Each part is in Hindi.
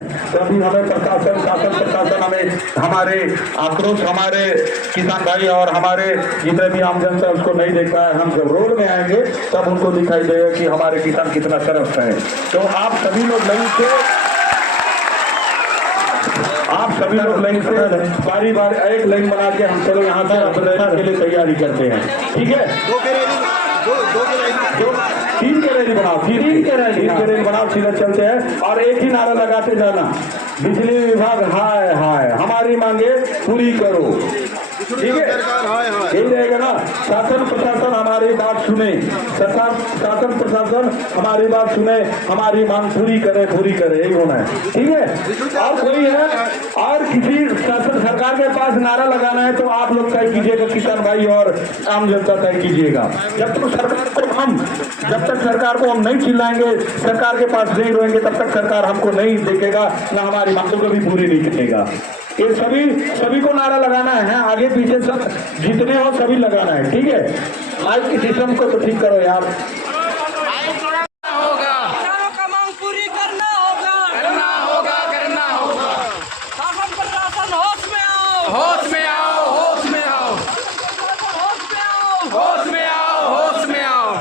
तभी हमें प्रशासन शासन प्रशासन हमें हमारे आक्रोश हमारे किसान भाई और हमारे जितने भी आम जनता उसको नहीं देखा है। हम जब रोड में आएंगे तब उनको दिखाई देगा कि हमारे किसान कितना तरफ है। तो आप सभी लोग लाइन से बारी बारी एक लाइन बना के हम चलो यहाँ से रैली के लिए तैयारी करते हैं। ठीक है, तीन के रैली बनाओ, तीन के रैली बनाओ, सीधा चलते हैं और एक ही नारा लगाते जाना, बिजली विभाग हाय हाय, हमारी मांगे पूरी करो। ठीक है, यही रहेगा ना। शासन प्रशासन हमारी बात सुने, शासन प्रशासन हमारी बात सुने, हमारी मांग पूरी करे, यही होना है। ठीक है, और कोई है और किसी शासन सरकार के पास नारा लगाना है तो आप लोग तय कीजिएगा, किसान भाई और आम जनता तय कीजिएगा। जब तक सरकार को हम नहीं चिल्लाएंगे, सरकार के पास नहीं रोएंगे, तब तक सरकार हमको नहीं देखेगा, ना हमारी मांगों को भी पूरी नहीं करेगा। ये सभी को नारा लगाना है, आगे पीछे सब जितने हो सभी लगाना है। ठीक है, आज की सिस्टम को तो ठीक करो यार। किसानों का मांग पूरी करना होगा। शासन प्रशासन होश में आओ, होश में आओ, होश में आओ, होश में आओ, होश में आओ, होश में आओ।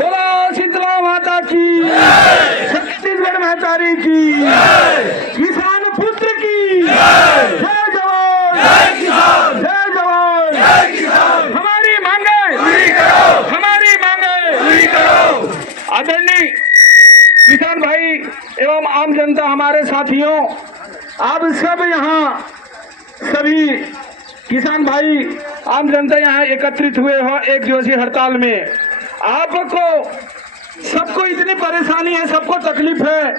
बोलो शीतला माता की, छत्तीसगढ़ महतारी की, किसान पुत्र की, जय जवान, जय जवान। हमारी मांगे पूरी करो, हमारी मांगे पूरी करो। आदरणीय किसान भाई एवं आम जनता, हमारे साथियों, आप सब यहाँ सभी किसान भाई आम जनता यहाँ एकत्रित हुए हो एक दिवसीय हड़ताल में। आपको सबको इतनी परेशानी है, सबको तकलीफ है,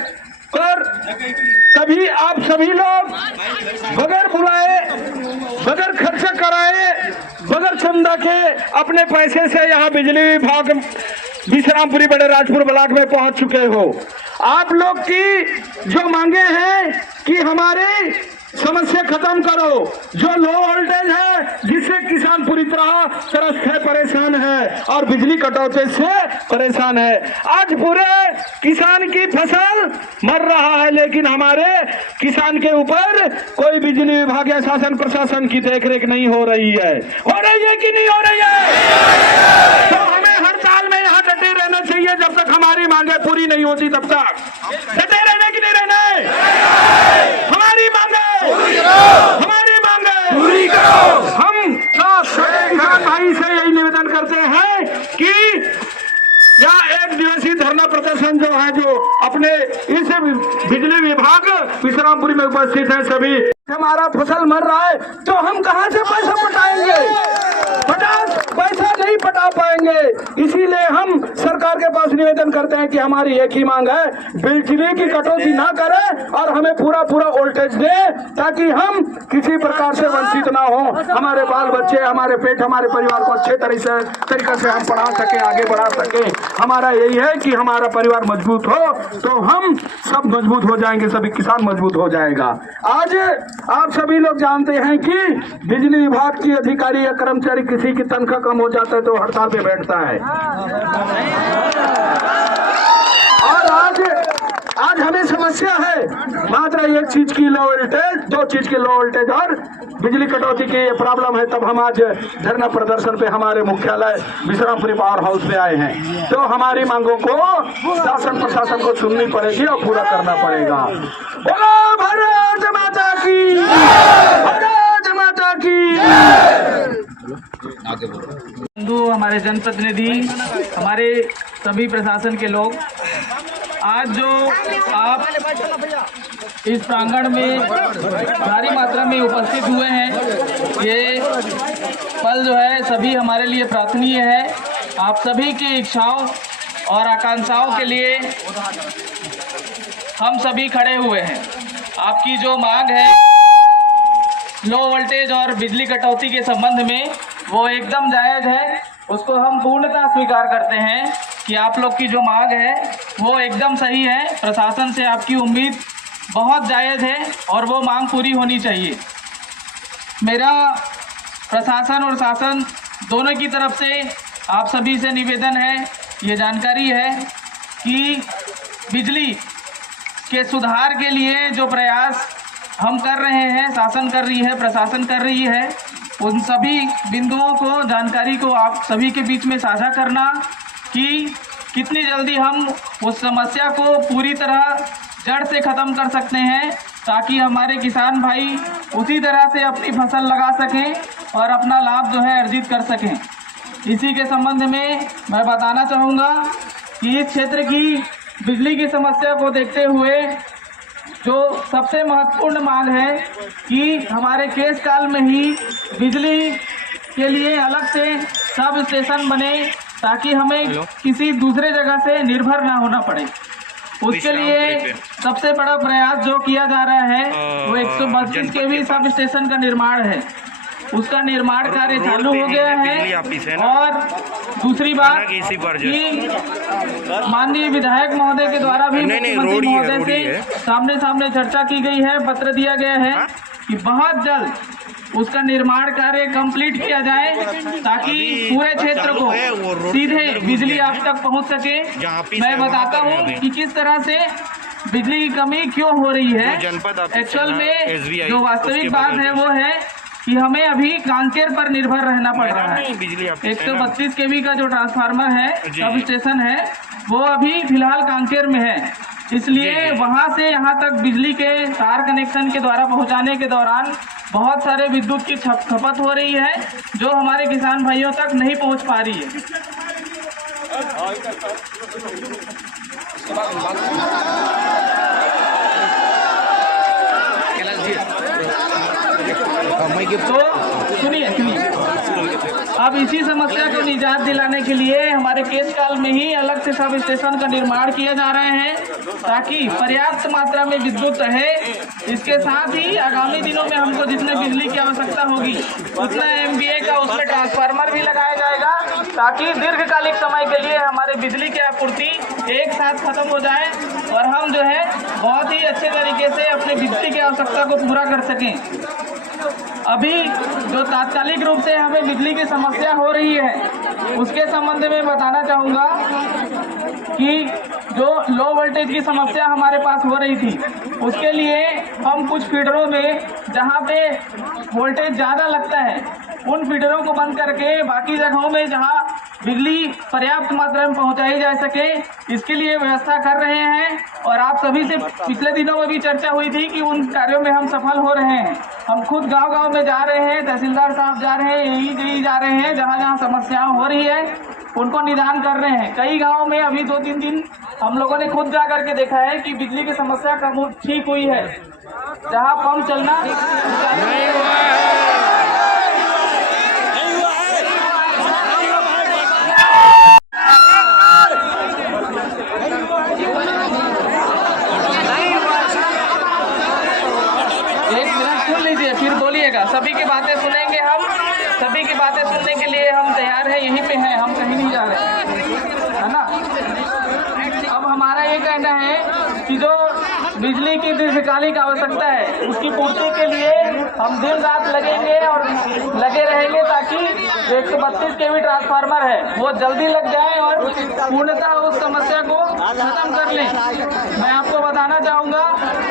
पर तभी आप सभी लोग बगैर बुलाए, बगैर खर्च कराए, बगैर चंदा के अपने पैसे से यहाँ बिजली विभाग विश्रामपुरी बड़े राजपुर ब्लॉक में पहुंच चुके हो। आप लोग की जो मांगे हैं कि हमारे समस्या खत्म करो, जो लो वोल्टेज है जिससे किसान पूरी तरह त्रस्त है, परेशान है और बिजली कटौती से परेशान है। आज पूरे किसान की फसल मर रहा है, लेकिन हमारे किसान के ऊपर कोई बिजली विभाग या शासन प्रशासन की देखरेख नहीं हो रही है। हो रही है कि नहीं हो रही है? तो हमें हड़ताल में यहाँ डटे रहना चाहिए जब तक हमारी मांगे पूरी नहीं होती, तब तक डटे रहने की नहीं रहने। हमारी मांगे हमारी मांगे पूरी करो। हम किसान भाई से यही निवेदन करते हैं कि यहाँ एक दिवसीय धरना प्रदर्शन जो है, जो अपने इस बिजली विभाग विश्रामपुरी में उपस्थित है सभी, हमारा फसल मर रहा है तो हम कहाँ से पैसा पटाएंगे? पैसा नहीं पटा पाएंगे। इसीलिए हम सरकार के पास निवेदन करते हैं कि हमारी एक ही मांग है, बिजली की कटौती ना करें और हमें पूरा वोल्टेज दे, ताकि हम किसी प्रकार से वंचित ना हो। हमारे बाल बच्चे, हमारे पेट, हमारे परिवार को अच्छे तरीके से हम पढ़ा सके, आगे बढ़ा सके। हमारा यही है कि हमारा परिवार मजबूत हो तो हम सब मजबूत हो जाएंगे, सभी किसान मजबूत हो जाएगा। आज आप सभी लोग जानते हैं कि बिजली विभाग की अधिकारी या कर्मचारी किसी की तनख्वाह कम हो जाता है तो हड़ताल पे बैठता है। और आज हमें समस्या है मात्र एक चीज की लो वोल्टेज, दो चीज की लो वोल्टेज और बिजली कटौती की प्रॉब्लम है। तब हम आज धरना प्रदर्शन पे हमारे मुख्यालय विश्रामपुरी पावर हाउस में आए हैं। तो हमारी मांगों को शासन प्रशासन को सुननी पड़ेगी और पूरा करना पड़ेगा। बोलो भारत माता की, भारत माता की। बंधु, हमारे जनप्रतिनिधि, हमारे सभी प्रशासन के लोग, आज जो आप इस प्रांगण में भारी मात्रा में उपस्थित हुए हैं, ये पल जो है सभी हमारे लिए प्रार्थनीय है। आप सभी की इच्छाओं और आकांक्षाओं के लिए हम सभी खड़े हुए हैं। आपकी जो मांग है लो वोल्टेज और बिजली कटौती के संबंध में, वो एकदम जायज़ है, उसको हम पूर्णतः स्वीकार करते हैं कि आप लोग की जो मांग है वो एकदम सही है। प्रशासन से आपकी उम्मीद बहुत जायज़ है और वो मांग पूरी होनी चाहिए। मेरा प्रशासन और शासन दोनों की तरफ से आप सभी से निवेदन है, ये जानकारी है कि बिजली के सुधार के लिए जो प्रयास हम कर रहे हैं, शासन कर रही है, प्रशासन कर रही है, उन सभी बिंदुओं को, जानकारी को आप सभी के बीच में साझा करना कि कितनी जल्दी हम उस समस्या को पूरी तरह जड़ से ख़त्म कर सकते हैं, ताकि हमारे किसान भाई उसी तरह से अपनी फसल लगा सकें और अपना लाभ जो है अर्जित कर सकें। इसी के संबंध में मैं बताना चाहूँगा कि इस क्षेत्र की बिजली की समस्या को देखते हुए जो सबसे महत्वपूर्ण मांग है कि हमारे केस काल में ही बिजली के लिए अलग से सब स्टेशन बने, ताकि हमें किसी दूसरे जगह से निर्भर ना होना पड़े। उसके लिए सबसे बड़ा प्रयास जो किया जा रहा है वो 132 केवी सब स्टेशन का निर्माण है। उसका निर्माण कार्य चालू हो गया है। और दूसरी बात कि माननीय विधायक महोदय के द्वारा भी मुख्यमंत्री महोदय से सामने सामने चर्चा की गई है, पत्र दिया गया है कि बहुत जल्द उसका निर्माण कार्य कंप्लीट किया जाए, ताकि पूरे क्षेत्र को सीधे बिजली आप तक पहुंच सके। मैं बताता हूं कि किस तरह से बिजली की कमी क्यों हो रही है। एक्चुअल में जो वास्तविक बात है वो है कि हमें अभी कांकेर पर निर्भर रहना पड़ रहा है। 132 केवी का जो ट्रांसफार्मर है, सब स्टेशन है, वो अभी फिलहाल कांकेर में है। इसलिए वहां से यहाँ तक बिजली के तार कनेक्शन के द्वारा पहुंचाने के दौरान बहुत सारे विद्युत की खपत हो रही है, जो हमारे किसान भाइयों तक नहीं पहुंच पा रही है। तो सुनिए, अब इसी समस्या को निजात दिलाने के लिए हमारे केस काल में ही अलग से सब स्टेशन का निर्माण किया जा रहे हैं, ताकि पर्याप्त मात्रा में विद्युत रहे। इसके साथ ही आगामी दिनों में हमको जितने बिजली की आवश्यकता होगी उतना MVA का उसमें ट्रांसफार्मर भी लगाया जाएगा, ताकि दीर्घकालिक समय के लिए हमारे बिजली की आपूर्ति एक साथ खत्म हो जाए और हम जो है बहुत ही अच्छे तरीके से अपने बिजली की आवश्यकता को पूरा कर सकें। अभी जो तात्कालिक रूप से हमें बिजली की समस्या हो रही है, उसके संबंध में बताना चाहूँगा कि जो लो वोल्टेज की समस्या हमारे पास हो रही थी, उसके लिए हम कुछ फीडरों में जहाँ पे वोल्टेज ज़्यादा लगता है, उन फीडरों को बंद करके बाकी जगहों में जहाँ बिजली पर्याप्त मात्रा में पहुंचाई जा सके, इसके लिए व्यवस्था कर रहे हैं। और आप सभी से पिछले दिनों में भी चर्चा हुई थी कि उन कार्यों में हम सफल हो रहे हैं। हम खुद गांव-गांव में जा रहे हैं, तहसीलदार साहब जा रहे हैं, AE जा रहे हैं, जहां जहां समस्याएं हो रही है उनको निदान कर रहे हैं। कई गाँव में अभी 2-3 दिन हम लोगों ने खुद जा करके देखा है कि बिजली की समस्या कम ठीक हुई है। जहाँ पंप चलना नहीं हुआ है। फिर बोलिएगा, सभी की बातें सुनेंगे हम, सभी की बातें सुनने के लिए हम तैयार हैं, यहीं पे हैं, हम कहीं नहीं जा रहे, है ना। अब हमारा ये कहना है कि जो बिजली की दीर्घकालिक आवश्यकता है, उसकी पूर्ति के लिए हम दिन रात लगेंगे और लगे रहेंगे, ताकि 132 केवी ट्रांसफार्मर है वो जल्दी लग जाए और पूर्णतः उस समस्या को खत्म कर लें। मैं आपको बताना चाहूँगा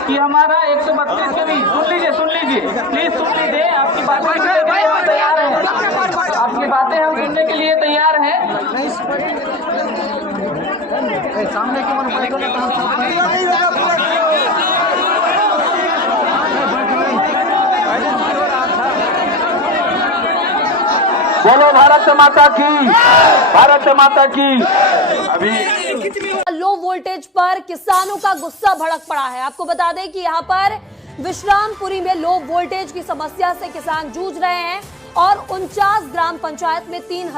कि हमारा 132 केवी, सुन लीजिए प्लीज सुन लीजिए, आपकी बातें सुनने के लिए हम तैयार हैं, आपकी बातें हम सुनने के लिए तैयार हैं। सामने बोलो भारत माता की, भारत माता की। अभी लो वोल्टेज पर किसानों का गुस्सा भड़क पड़ा है। आपको बता दें कि यहाँ पर विश्रामपुरी में लो वोल्टेज की समस्या से किसान जूझ रहे हैं और 49 ग्राम पंचायत में 3000